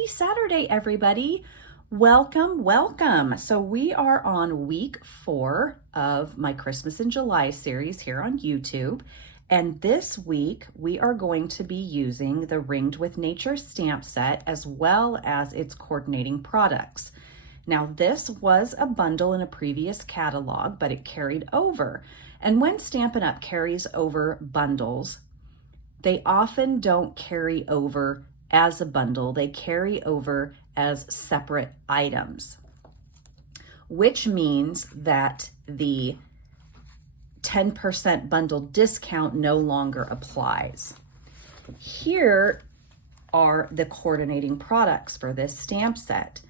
Happy Saturday, everybody. Welcome, welcome. So we are on week 4 of my Christmas in July series here on YouTube. And this week we are going to be using the Ringed with Nature stamp set as well as its coordinating products. Now this was a bundle in a previous catalog, but it carried over. And when Stampin' Up! Carries over bundles, they often don't carry over as a bundle, they carry over as separate items, which means that the 10% bundle discount no longer applies. Here are the coordinating products for this stamp set.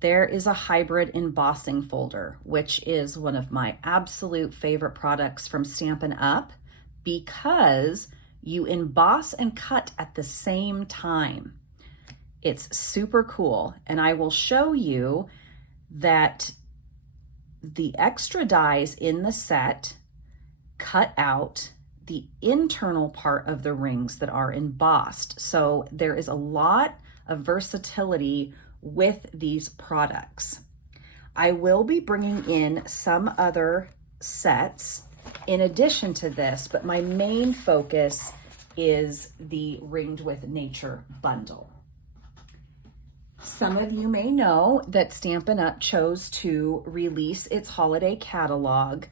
There is a hybrid embossing folder, which is one of my absolute favorite products from Stampin' Up! Because you emboss and cut at the same time. It's super cool, and I will show you that the extra dies in the set cut out the internal part of the rings that are embossed. So there is a lot of versatility with these products. I will be bringing in some other sets in addition to this, but my main focus is the Ringed with Nature bundle. Some of you may know that Stampin' Up! Chose to release its holiday catalog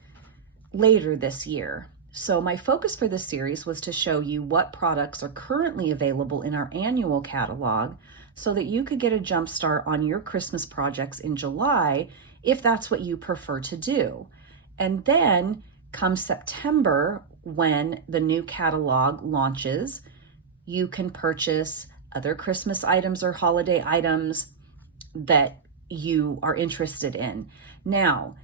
later this year. So my focus for this series was to show you what products are currently available in our annual catalog so that you could get a jump start on your Christmas projects in July if that's what you prefer to do. And then come September, when the new catalog launches, you can purchase other Christmas items or holiday items that you are interested in. Now,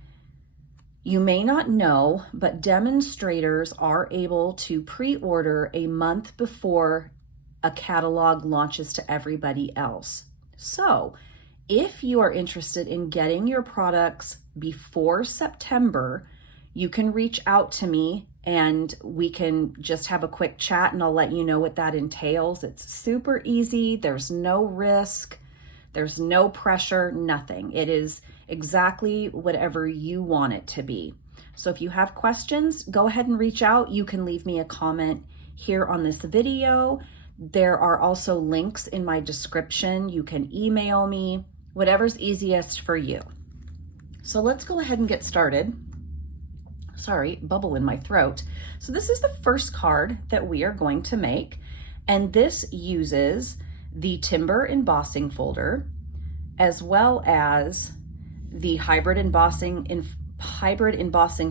you may not know, but demonstrators are able to pre-order a month before a catalog launches to everybody else. So, if you are interested in getting your products before September, you can reach out to me and we can just have a quick chat and I'll let you know what that entails. It's super easy. There's no risk. There's no pressure, nothing. It is exactly whatever you want it to be. So if you have questions, go ahead and reach out. You can leave me a comment here on this video. There are also links in my description. You can email me, whatever's easiest for you. So let's go ahead and get started. Sorry, bubble in my throat. So this is the first card that we are going to make, and this uses the timber embossing folder as well as the hybrid embossing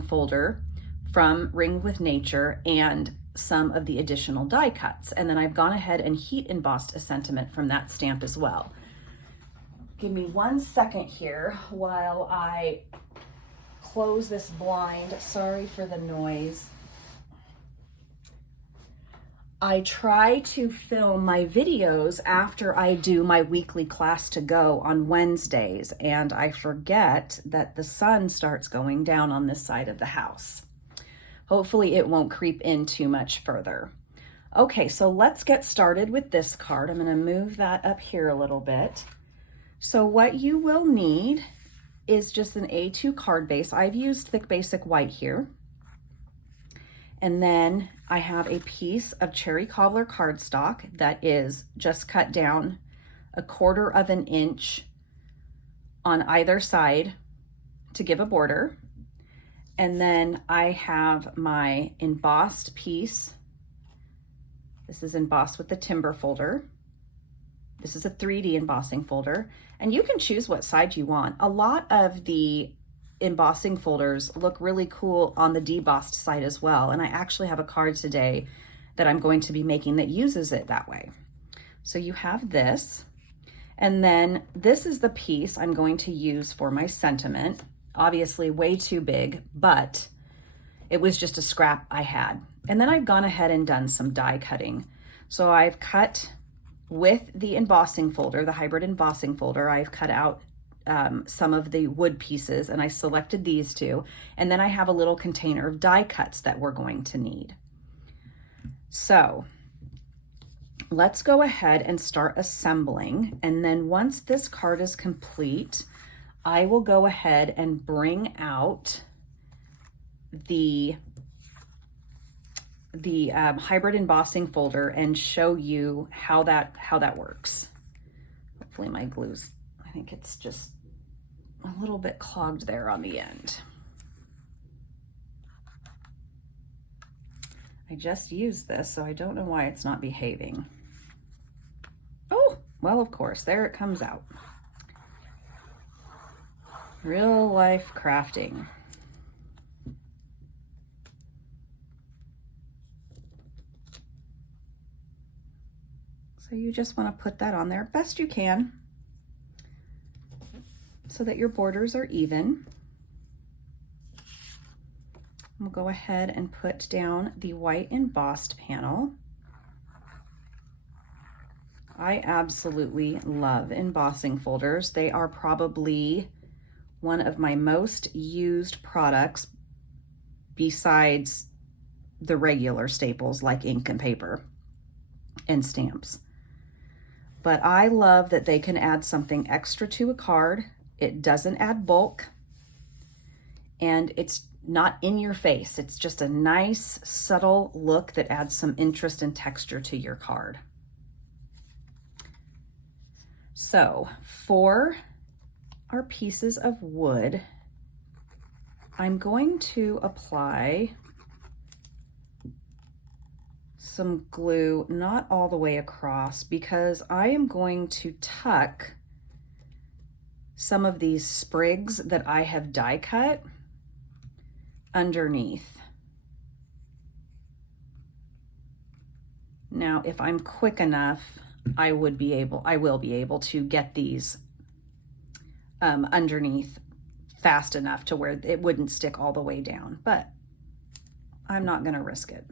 folder from Ringed with Nature and some of the additional die cuts. And then I've gone ahead and heat embossed a sentiment from that stamp as well. Give me 1 second here while I close this blind. Sorry for the noise. I try to film my videos after I do my weekly class to go on Wednesdays, and I forget that the sun starts going down on this side of the house. Hopefully it won't creep in too much further. Okay, so let's get started with this card. I'm going to move that up here a little bit. So what you will need is just an A2 card base. I've used Thick Basic White here. And then I have a piece of cherry cobbler cardstock that is just cut down 1/4 of an inch on either side to give a border. And then I have my embossed piece. This is embossed with the timber folder. This is a 3D embossing folder, and you can choose what side you want. A lot of the embossing folders look really cool on the debossed side as well, and I actually have a card today that I'm going to be making that uses it that way. So you have this, and then this is the piece I'm going to use for my sentiment. Obviously way too big, but it was just a scrap I had. And then I've gone ahead and done some die cutting. So I've cut with the embossing folder, the hybrid embossing folder, I've cut out some of the wood pieces and I selected these two. And then I have a little container of die cuts that we're going to need. So let's go ahead and start assembling. And then once this card is complete, I will go ahead and bring out the hybrid embossing folder and show you how that works. Hopefully my glue's, I think it's just a little bit clogged there on the end. I just used this, so I don't know why it's not behaving. Oh, well, of course, there it comes out. Real life crafting. So you just want to put that on there best you can so that your borders are even. We'll go ahead and put down the white embossed panel. I absolutely love embossing folders. They are probably one of my most used products besides the regular staples like ink and paper and stamps. But I love that they can add something extra to a card. It doesn't add bulk, and it's not in your face. It's just a nice, subtle look that adds some interest and texture to your card. So for our pieces of wood, I'm going to apply some glue, not all the way across, because I am going to tuck some of these sprigs that I have die cut underneath. Now, if I'm quick enough, I will be able to get these underneath fast enough to where it wouldn't stick all the way down, but I'm not gonna risk it.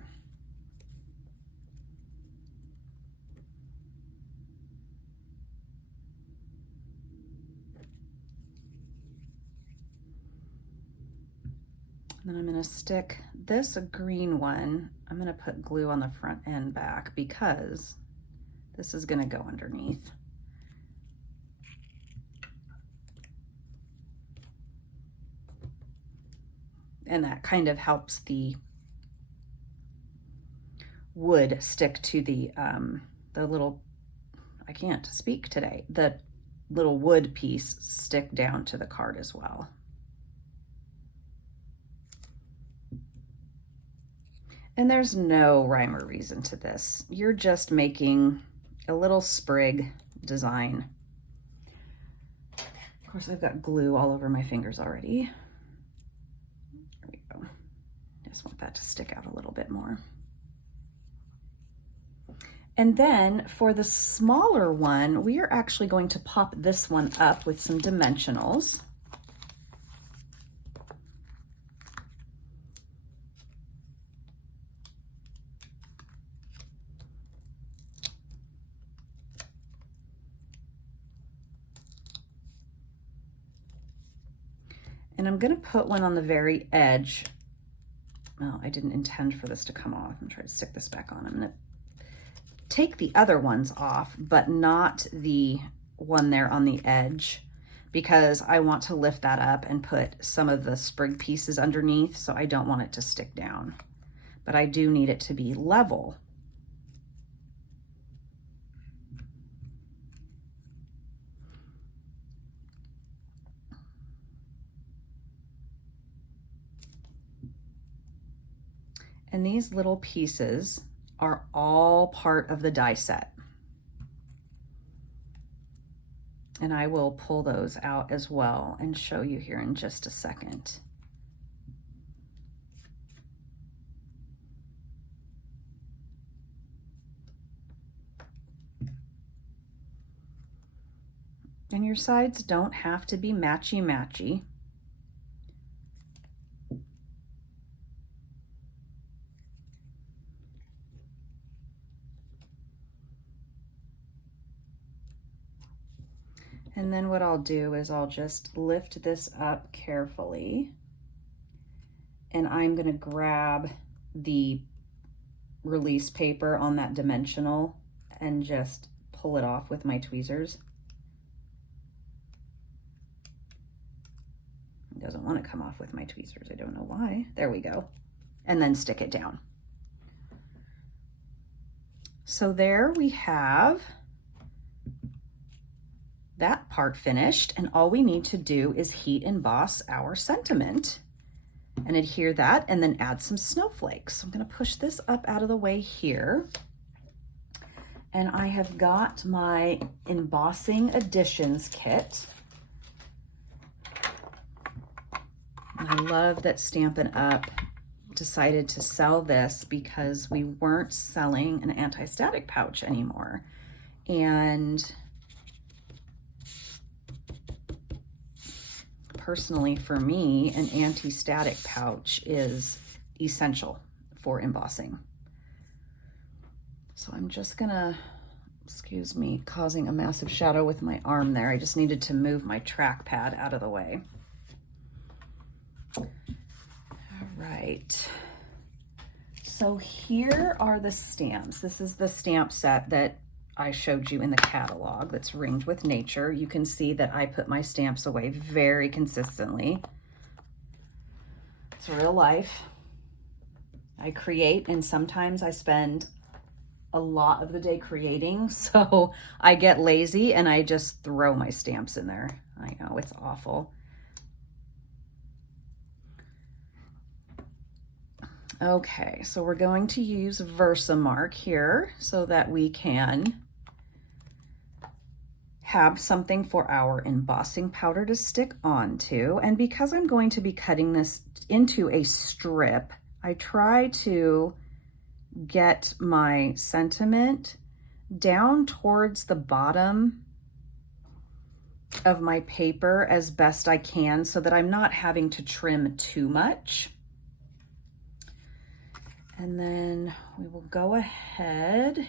Then I'm going to stick this green one. I'm going to put glue on the front and back because this is going to go underneath. And that kind of helps the wood stick to the little, I can't speak today, the little wood piece stick down to the card as well. And there's no rhyme or reason to this. You're just making a little sprig design. Of course, I've got glue all over my fingers already. There we go. Just want that to stick out a little bit more. And then for the smaller one, we are actually going to pop this one up with some dimensionals. And I'm going to put one on the very edge. Well, I didn't intend for this to come off. I'm trying to stick this back on. I'm going to take the other ones off, but not the one there on the edge, because I want to lift that up and put some of the sprig pieces underneath, so I don't want it to stick down. But I do need it to be level. And these little pieces are all part of the die set. And I will pull those out as well and show you here in just a second. And your sides don't have to be matchy-matchy. And then what I'll do is I'll just lift this up carefully, and I'm going to grab the release paper on that dimensional and just pull it off with my tweezers. It doesn't want to come off with my tweezers. I don't know why. There we go. And then stick it down. So there we have that part finished, and all we need to do is heat emboss our sentiment and adhere that, and then add some snowflakes. So I'm going to push this up out of the way here. And I have got my embossing additions kit. And I love that Stampin' Up decided to sell this because we weren't selling an anti-static pouch anymore. And personally, for me, an anti-static pouch is essential for embossing. So I'm just gonna, excuse me, causing a massive shadow with my arm there. I just needed to move my trackpad out of the way. All right. So here are the stamps. This is the stamp set that I showed you in the catalog that's ringed with nature. You can see that I put my stamps away very consistently. It's real life. I create, and sometimes I spend a lot of the day creating, so I get lazy and I just throw my stamps in there. I know, it's awful. Okay, so we're going to use Versamark here so that we can have something for our embossing powder to stick onto. And because I'm going to be cutting this into a strip, I try to get my sentiment down towards the bottom of my paper as best I can so that I'm not having to trim too much. And then we will go ahead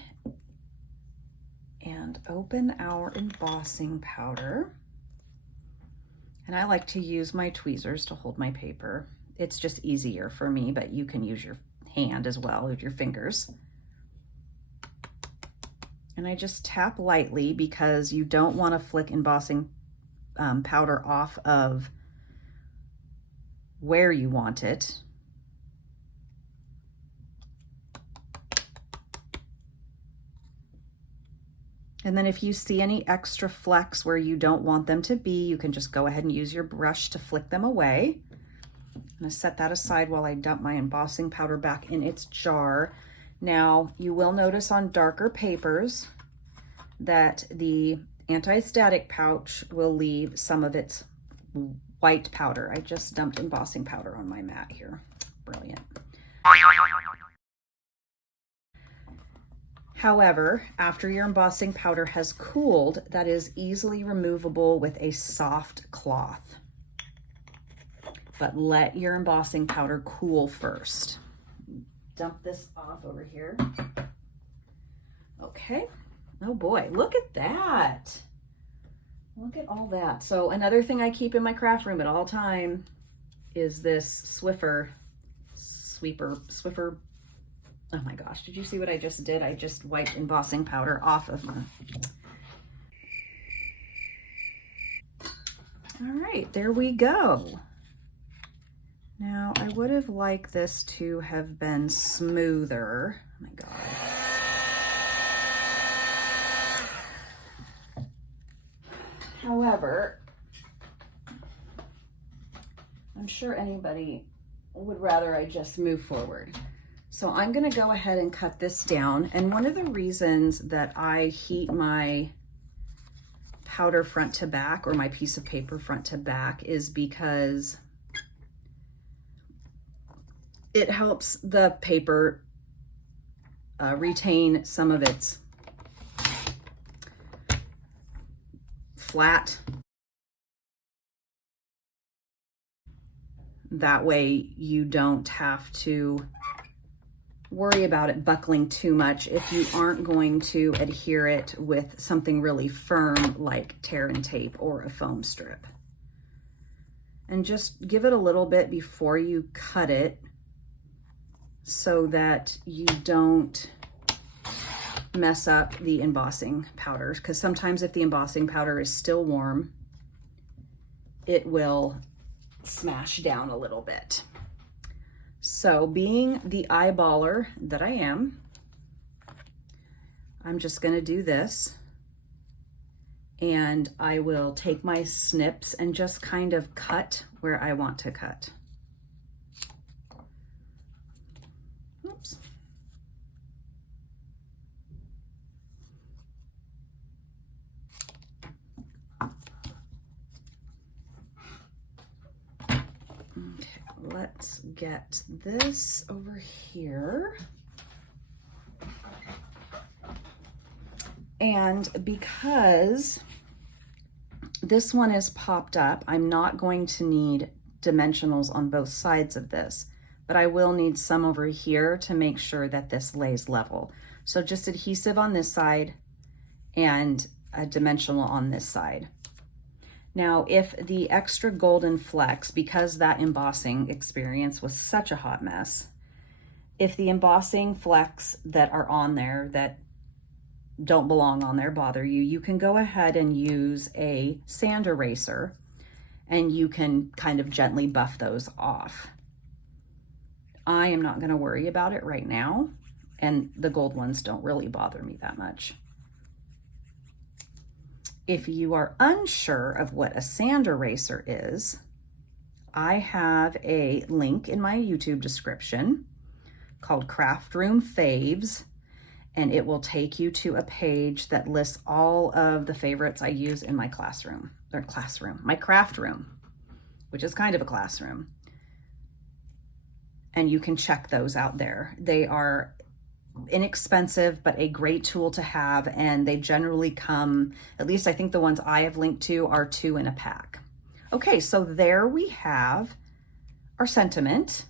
and open our embossing powder. And I like to use my tweezers to hold my paper. It's just easier for me, but you can use your hand as well with your fingers. And I just tap lightly because you don't want to flick embossing powder off of where you want it. And then if you see any extra flecks where you don't want them to be, you can just go ahead and use your brush to flick them away. I'm gonna set that aside while I dump my embossing powder back in its jar. Now, you will notice on darker papers that the anti-static pouch will leave some of its white powder. I just dumped embossing powder on my mat here. Brilliant. However, after your embossing powder has cooled, that is easily removable with a soft cloth. But let your embossing powder cool first. Dump this off over here. Okay. Oh boy, look at that. Look at all that. So another thing I keep in my craft room at all time is this Swiffer. Oh my gosh, did you see what I just did? I just wiped embossing powder off of my... All right, there we go. Now, I would have liked this to have been smoother. Oh my God. However, I'm sure anybody would rather I just move forward. So I'm gonna go ahead and cut this down. And one of the reasons that I heat my powder front to back, or my piece of paper front to back, is because it helps the paper retain some of its flat. That way you don't have to worry about it buckling too much if you aren't going to adhere it with something really firm like tear and tape or a foam strip. And just give it a little bit before you cut it so that you don't mess up the embossing powder, because sometimes if the embossing powder is still warm, it will smash down a little bit. So being the eyeballer that I am, I'm just going to do this, and I will take my snips and just kind of cut where I want to cut. Oops. Okay, let's get this over here. And because this one is popped up, I'm not going to need dimensionals on both sides of this, but I will need some over here to make sure that this lays level. So just adhesive on this side and a dimensional on this side. Now, if the extra golden flecks, because that embossing experience was such a hot mess, if the embossing flecks that are on there that don't belong on there bother you, you can go ahead and use a sand eraser and you can kind of gently buff those off. I am not going to worry about it right now, and the gold ones don't really bother me that much. If you are unsure of what a sand eraser is, I have a link in my YouTube description called Craft Room FAVS, and it will take you to a page that lists all of the favorites I use in my my craft room, which is kind of a classroom. And you can check those out there. They are inexpensive, but a great tool to have, and they generally come, at least I think the ones I have linked to are 2 in a pack. Okay, so there we have our sentiment.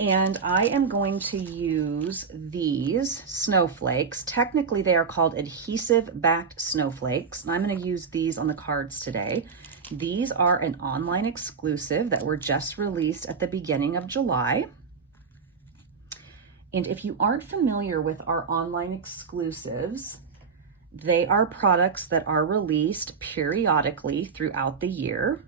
And I am going to use these snowflakes. Technically, they are called adhesive-backed snowflakes. And I'm going to use these on the cards today. These are an online exclusive that were just released at the beginning of July. And if you aren't familiar with our online exclusives, they are products that are released periodically throughout the year.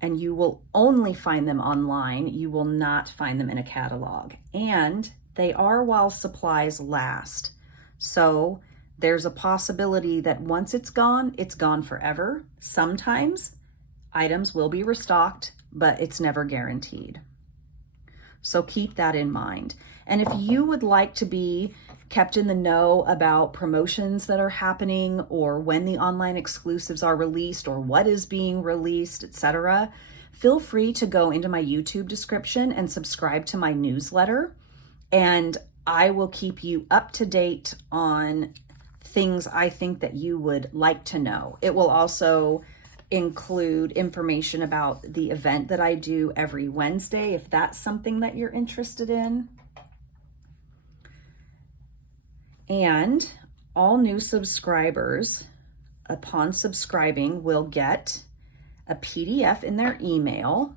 And you will only find them online. You will not find them in a catalog. And they are while supplies last. So there's a possibility that once it's gone forever. Sometimes items will be restocked, but it's never guaranteed. So keep that in mind. And if you would like to be kept in the know about promotions that are happening, or when the online exclusives are released, or what is being released, etc., feel free to go into my YouTube description and subscribe to my newsletter, and I will keep you up to date on things I think that you would like to know. It will also include information about the event that I do every Wednesday, if that's something that you're interested in. And all new subscribers, upon subscribing, will get a PDF in their email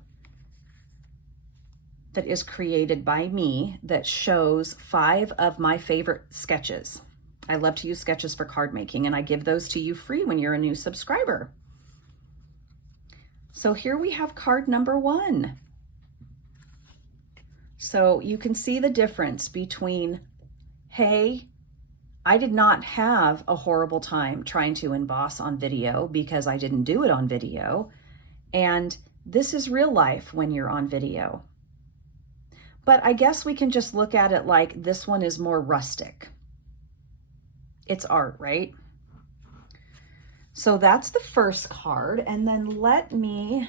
that is created by me that shows 5 of my favorite sketches. I love to use sketches for card making, and I give those to you free when you're a new subscriber. So here we have card number 1. So you can see the difference between, hey, I did not have a horrible time trying to emboss on video because I didn't do it on video. And this is real life when you're on video. But I guess we can just look at it like this one is more rustic. It's art, right? So that's the first card. And then let me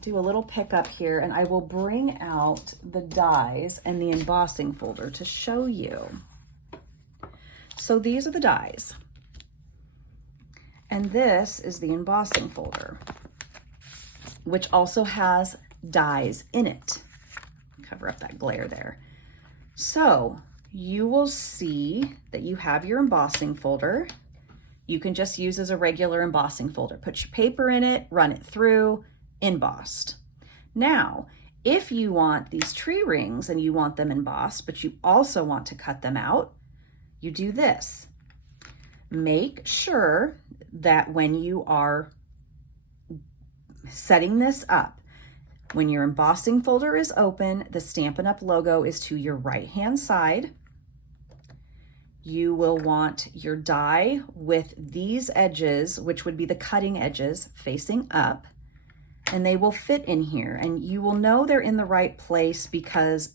do a little pickup here, and I will bring out the dies and the embossing folder to show you. So these are the dies, and this is the embossing folder, which also has dies in it. Cover up that glare there. So you will see that you have your embossing folder. You can just use as a regular embossing folder. Put your paper in it, run it through, embossed. Now, If you want these tree rings and you want them embossed, but you also want to cut them out, you do this. Make sure that when you are setting this up, when your embossing folder is open, the Stampin' Up! Logo is to your right-hand side. You will want your die with these edges, which would be the cutting edges, facing up, and they will fit in here. And you will know they're in the right place because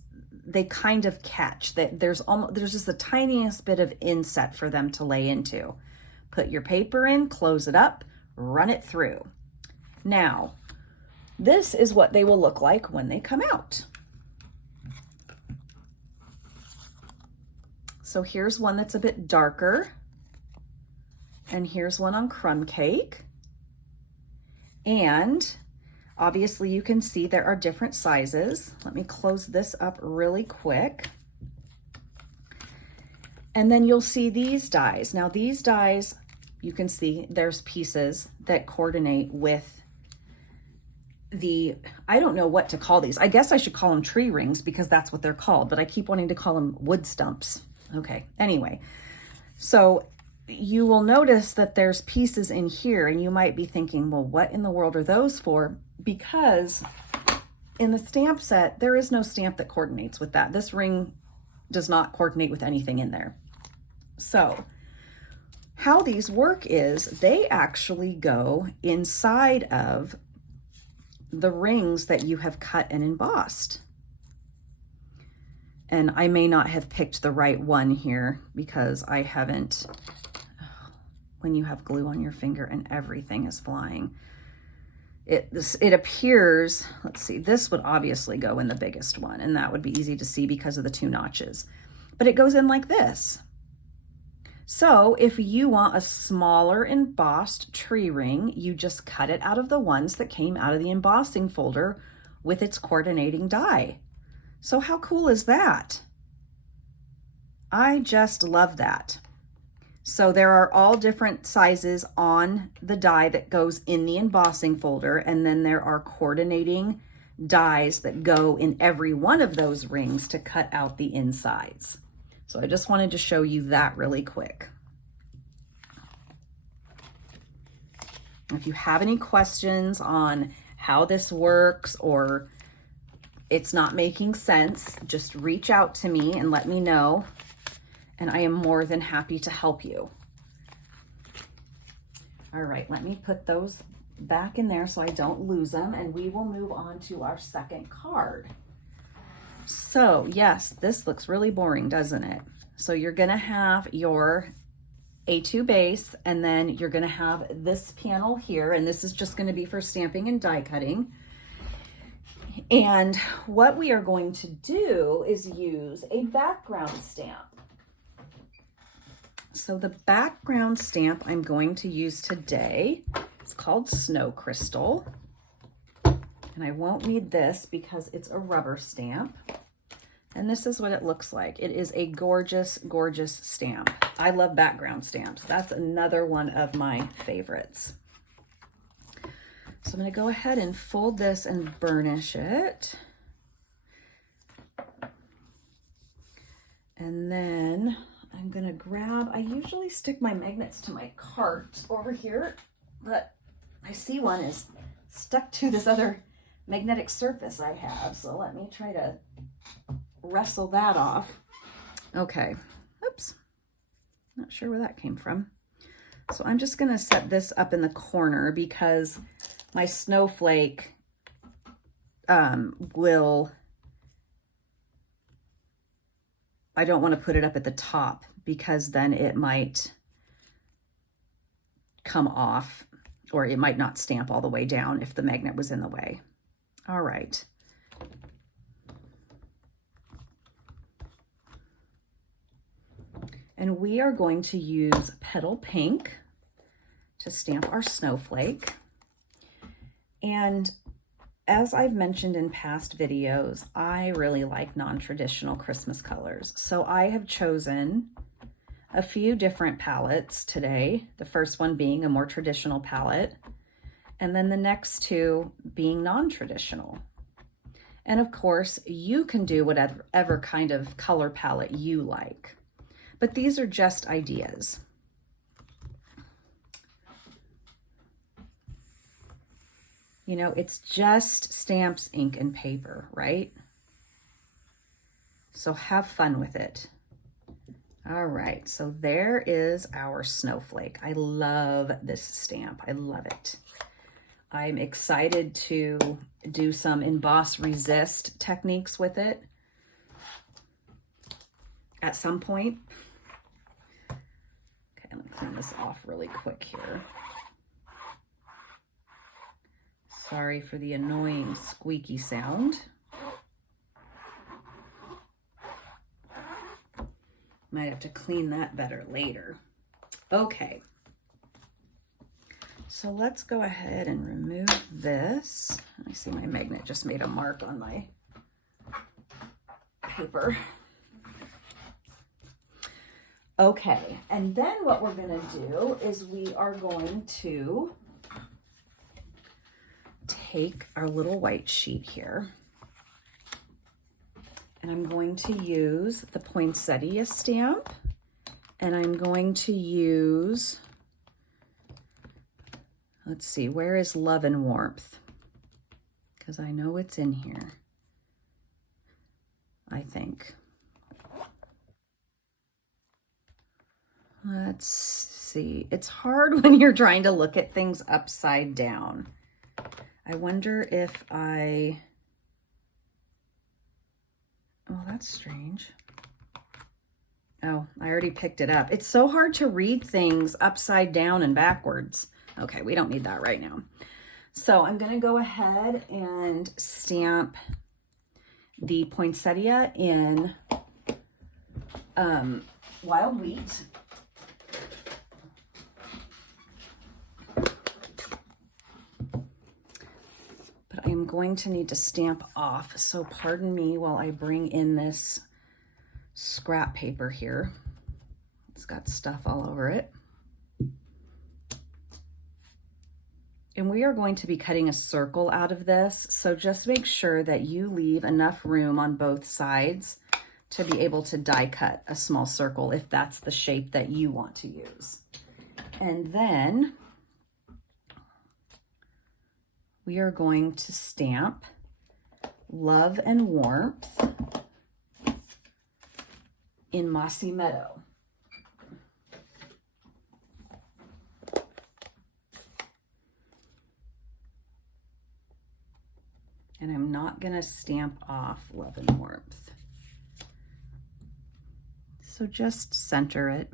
they kind of catch. That there's just the tiniest bit of inset for them to lay into. Put your paper in, close it up, run it through. Now, this is what they will look like when they come out. So here's one that's a bit darker, and here's one on crumb cake. And obviously you can see there are different sizes. Let me close this up really quick. And then you'll see these dies. Now these dies, you can see there's pieces that coordinate with I don't know what to call these. I guess I should call them tree rings because that's what they're called, but I keep wanting to call them wood stumps. Okay, anyway, so you will notice that there's pieces in here and you might be thinking, well, what in the world are those for? Because in the stamp set, there is no stamp that coordinates with that. This ring does not coordinate with anything in there. So how these work is they actually go inside of the rings that you have cut and embossed. And I may not have picked the right one here because I haven't, when you have glue on your finger and everything is flying. It appears, let's see, this would obviously go in the biggest one and that would be easy to see because of the 2 notches, but it goes in like this. So if you want a smaller embossed tree ring, you just cut it out of the ones that came out of the embossing folder with its coordinating die. So how cool is that? I just love that. So there are all different sizes on the die that goes in the embossing folder, and then there are coordinating dies that go in every one of those rings to cut out the insides. So I just wanted to show you that really quick. If you have any questions on how this works or it's not making sense, just reach out to me and let me know, and I am more than happy to help you. All right, let me put those back in there so I don't lose them, and we will move on to our second card. So yes, this looks really boring, doesn't it? So you're gonna have your A2 base, and then you're gonna have this panel here, and this is just gonna be for stamping and die cutting. And what we are going to do is use a background stamp. So the background stamp I'm going to use today is called Snow Crystal. And I won't need this because it's a rubber stamp. And this is what it looks like. It is a gorgeous, gorgeous stamp. I love background stamps. That's another one of my favorites. So I'm going to go ahead and fold this and burnish it. And then I'm going to grab, I usually stick my magnets to my cart over here, but I see one is stuck to this other magnetic surface I have. So let me try to wrestle that off. Okay. Oops. Not sure where that came from. So I'm just going to set this up in the corner because my snowflake I don't want to put it up at the top because then it might come off, or it might not stamp all the way down if the magnet was in the way. All right. And we are going to use Petal Pink to stamp our snowflake. And as I've mentioned in past videos, I really like non-traditional Christmas colors. So I have chosen a few different palettes today. The first one being a more traditional palette, and then the next two being non-traditional. And of course, you can do whatever kind of color palette you like. But these are just ideas. You know, it's just stamps, ink, and paper, right? So have fun with it. All right, so there is our snowflake. I love this stamp. I love it. I'm excited to do some emboss resist techniques with it at some point. Okay, let me clean this off really quick here. Sorry for the annoying squeaky sound. Might have to clean that better later. Okay. So let's go ahead and remove this. I see my magnet just made a mark on my paper. Okay, and then what we're going to do is we are going to take our little white sheet here, and I'm going to use the poinsettia stamp, and I'm going to use, let's see, where is Love and Warmth? Because I know it's in here, I think. Let's see. It's hard when you're trying to look at things upside down. I wonder if oh, that's strange. Oh, I already picked it up. It's so hard to read things upside down and backwards. Okay, we don't need that right now. So I'm going to go ahead and stamp the poinsettia in Wild Wheat. But I'm going to need to stamp off, so pardon me while I bring in this scrap paper here. It's got stuff all over it. And we are going to be cutting a circle out of this, so just make sure that you leave enough room on both sides to be able to die cut a small circle if that's the shape that you want to use. And then we are going to stamp Love and Warmth in Mossy Meadow. And I'm not going to stamp off Love and Warmth. So just center it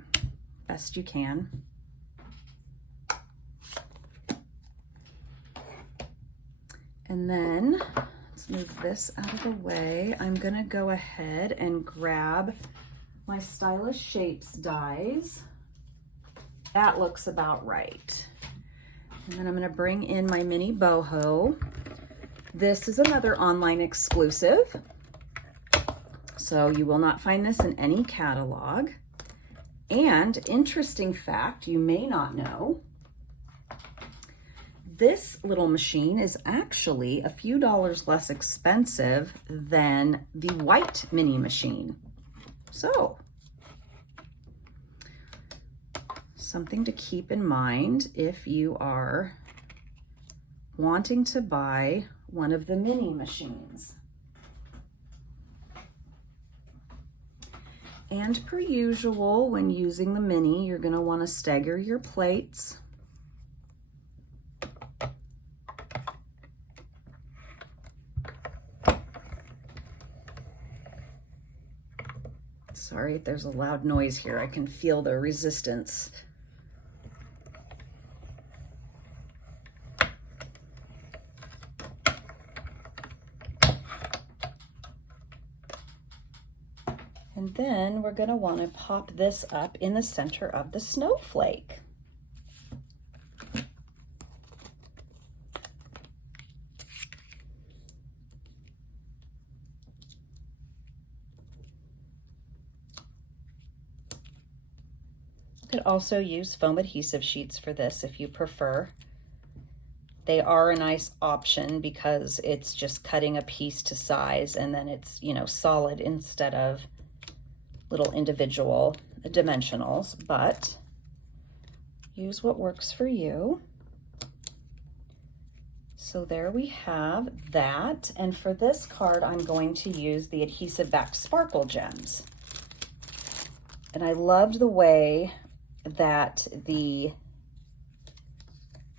best you can. And then let's move this out of the way. I'm going to go ahead and grab my Stylish Shapes dies. That looks about right. And then I'm going to bring in my mini boho. This is another online exclusive, so you will not find this in any catalog. And interesting fact you may not know, this little machine is actually a few dollars less expensive than the white mini machine. So, something to keep in mind if you are wanting to buy one of the mini machines. And per usual, when using the mini, you're going to want to stagger your plates. Sorry if there's a loud noise here. I can feel the resistance. And then we're going to want to pop this up in the center of the snowflake. You could also use foam adhesive sheets for this if you prefer. They are a nice option because it's just cutting a piece to size and then it's, you know, solid instead of little individual dimensionals, but use what works for you. So there we have that. And for this card, I'm going to use the adhesive backed sparkle gems. And I loved the way that the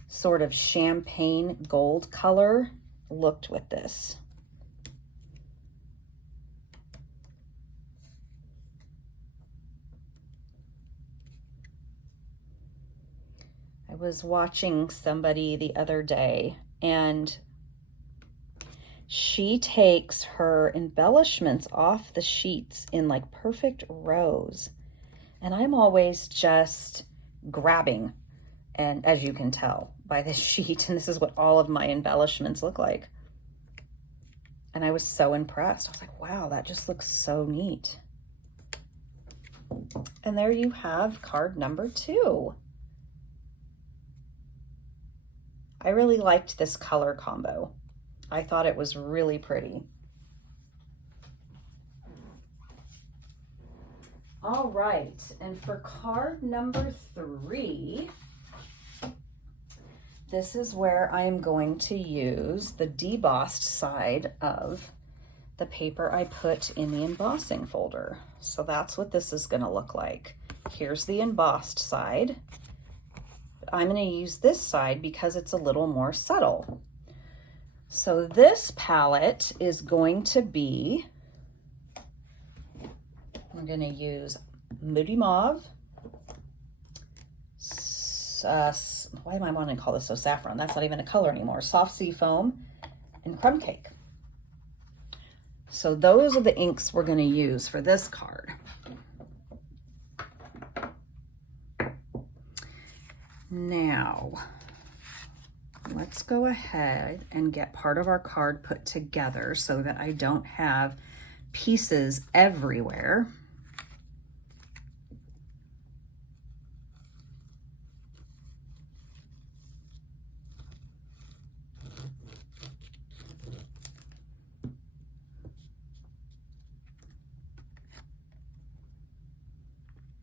sort of champagne gold color looked with this. I was watching somebody the other day and she takes her embellishments off the sheets in like perfect rows. And I'm always just grabbing, and as you can tell by this sheet, and this is what all of my embellishments look like. And I was so impressed. I was like, wow, that just looks so neat. And there you have card number 2. I really liked this color combo. I thought it was really pretty. All right, and for card number 3, this is where I am going to use the debossed side of the paper I put in the embossing folder. So that's what this is gonna look like. Here's the embossed side. I'm going to use this side because it's a little more subtle. So this palette is going to be, I'm going to use Moody Mauve, why am I wanting to call this so saffron? That's not even a color anymore. Soft Sea Foam and Crumb Cake. So those are the inks we're going to use for this card. Now, let's go ahead and get part of our card put together so that I don't have pieces everywhere.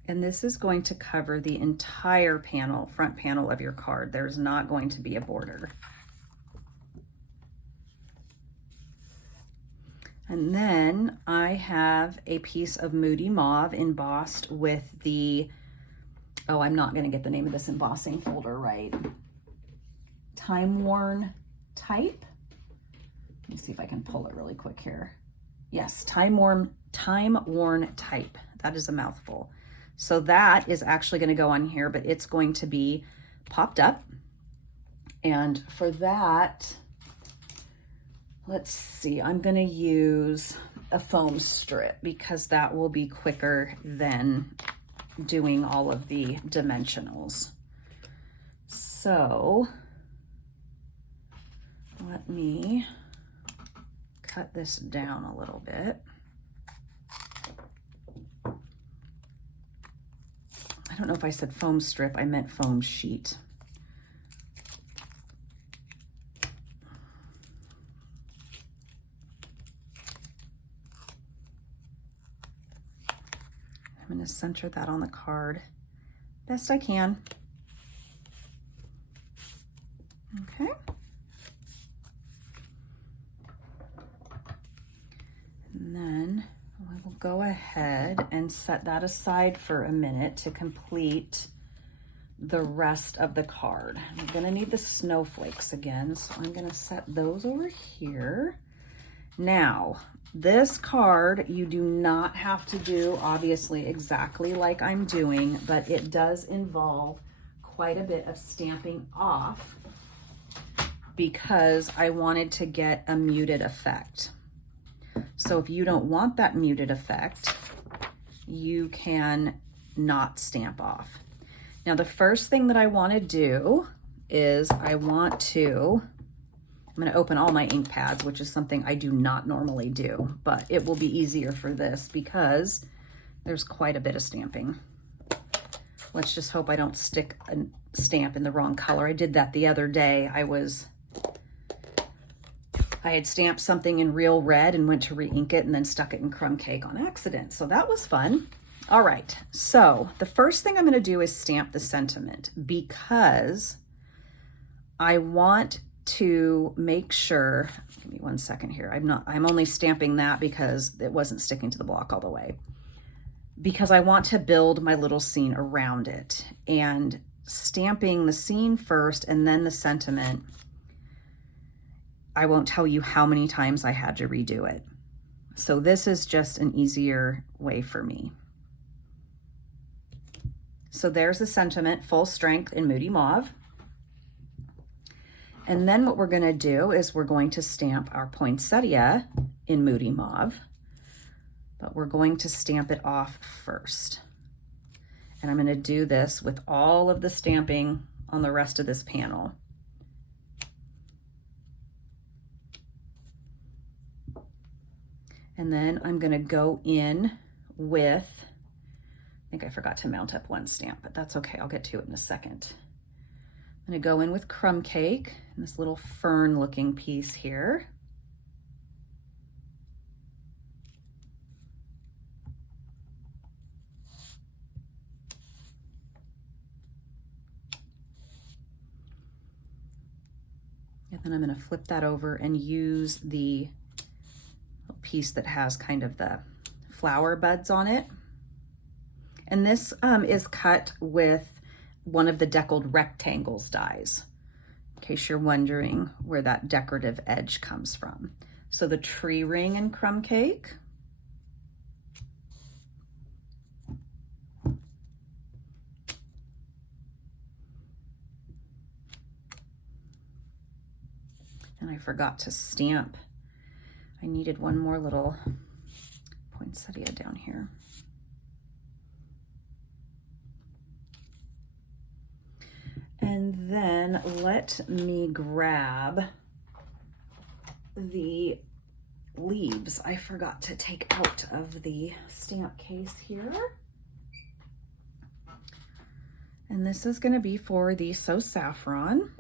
And this is going to cover the entire panel, front panel of your card. There's not going to be a border. And then I have a piece of Moody Mauve embossed with the, oh, I'm not going to get the name of this embossing folder right. Time Worn Type. Let me see if I can pull it really quick here. Yes, Time Worn Type. That is a mouthful. So that is actually going to go on here, but it's going to be popped up. And for that, let's see, I'm going to use a foam strip because that will be quicker than doing all of the dimensionals. So let me cut this down a little bit. I don't know if I said foam strip, I meant foam sheet. I'm going to center that on the card best I can. Okay. And then we will go ahead and set that aside for a minute to complete the rest of the card. I'm going to need the snowflakes again, so I'm going to set those over here. Now, this card you do not have to do obviously exactly like I'm doing, but it does involve quite a bit of stamping off because I wanted to get a muted effect. So if you don't want that muted effect, you can not stamp off. Now, the first thing that I want to do is I'm going to open all my ink pads, which is something I do not normally do, but it will be easier for this because there's quite a bit of stamping. Let's just hope I don't stick a stamp in the wrong color. I did that the other day. I was I had stamped something in real red and went to re-ink it and then stuck it in crumb cake on accident. So that was fun. All right, so the first thing I'm going to do is stamp the sentiment because I want to make sure, give me 1 second here. I'm only stamping that because it wasn't sticking to the block all the way. Because I want to build my little scene around it, and stamping the scene first and then the sentiment, I won't tell you how many times I had to redo it. So this is just an easier way for me. So there's the sentiment, full strength in Moody Mauve. And then what we're going to do is we're going to stamp our poinsettia in Moody Mauve, but we're going to stamp it off first. And I'm going to do this with all of the stamping on the rest of this panel. And then I'm going to go in with, I think I forgot to mount up one stamp, but that's okay. I'll get to it in a second. I'm going to go in with crumb cake and this little fern looking piece here. And then I'm going to flip that over and use the piece that has kind of the flower buds on it. And this is cut with one of the deckled rectangles dies, in case you're wondering where that decorative edge comes from. So the tree ring and crumb cake. And I forgot to stamp. I needed one more little poinsettia down here. And then let me grab the leaves I forgot to take out of the stamp case here. And this is going to be for the So Saffron.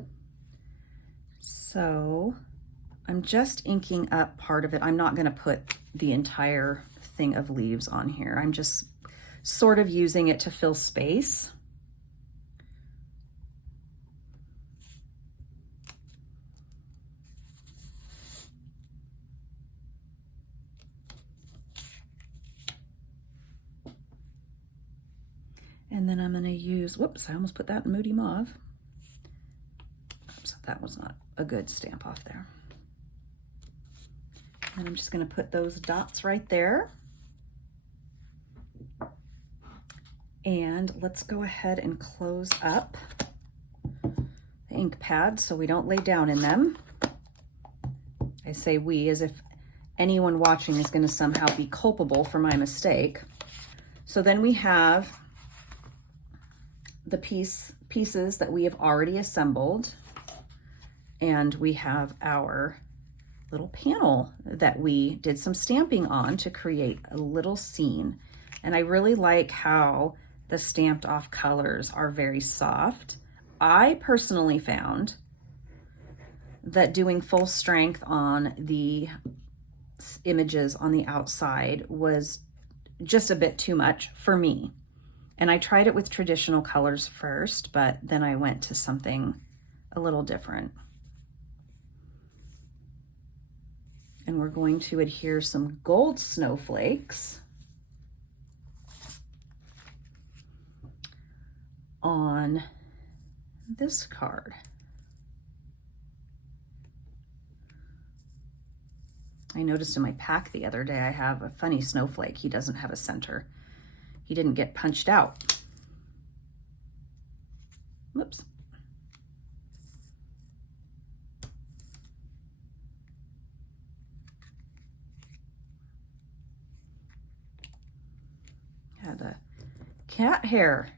So I'm just inking up part of it. I'm not going to put the entire thing of leaves on here. I'm just sort of using it to fill space. And then I'm going to use, whoops, I almost put that in Moody Mauve. Oops, that was not a good stamp off there. And I'm just going to put those dots right there. And let's go ahead and close up the ink pads so we don't lay down in them. I say we as if anyone watching is going to somehow be culpable for my mistake. So then we have the pieces that we have already assembled, and we have our little panel that we did some stamping on to create a little scene. And I really like how the stamped off colors are very soft. I personally found that doing full strength on the images on the outside was just a bit too much for me. And I tried it with traditional colors first, but then I went to something a little different. And we're going to adhere some gold snowflakes on this card. I noticed in my pack the other day, I have a funny snowflake. He doesn't have a center. He didn't get punched out. Whoops. Had the cat hair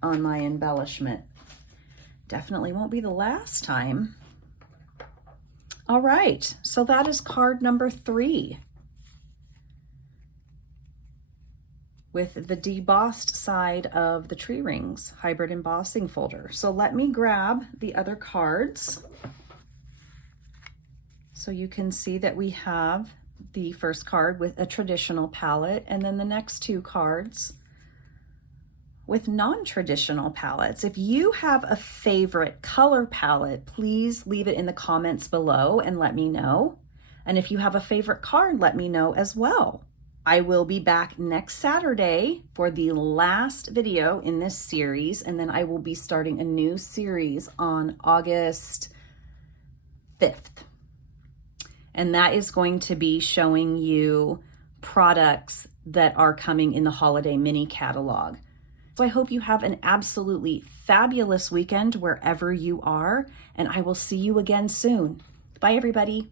on my embellishment. Definitely won't be the last time. All right, so that is card number 3 with the debossed side of the tree rings hybrid embossing folder. So let me grab the other cards So you can see that we have the first card with a traditional palette, and then the next two cards with non-traditional palettes. If you have a favorite color palette, please leave it in the comments below and let me know. And if you have a favorite card, let me know as well. I will be back next Saturday for the last video in this series, and then I will be starting a new series on August 5th. And that is going to be showing you products that are coming in the holiday mini catalog. So I hope you have an absolutely fabulous weekend wherever you are, and I will see you again soon. Bye, everybody.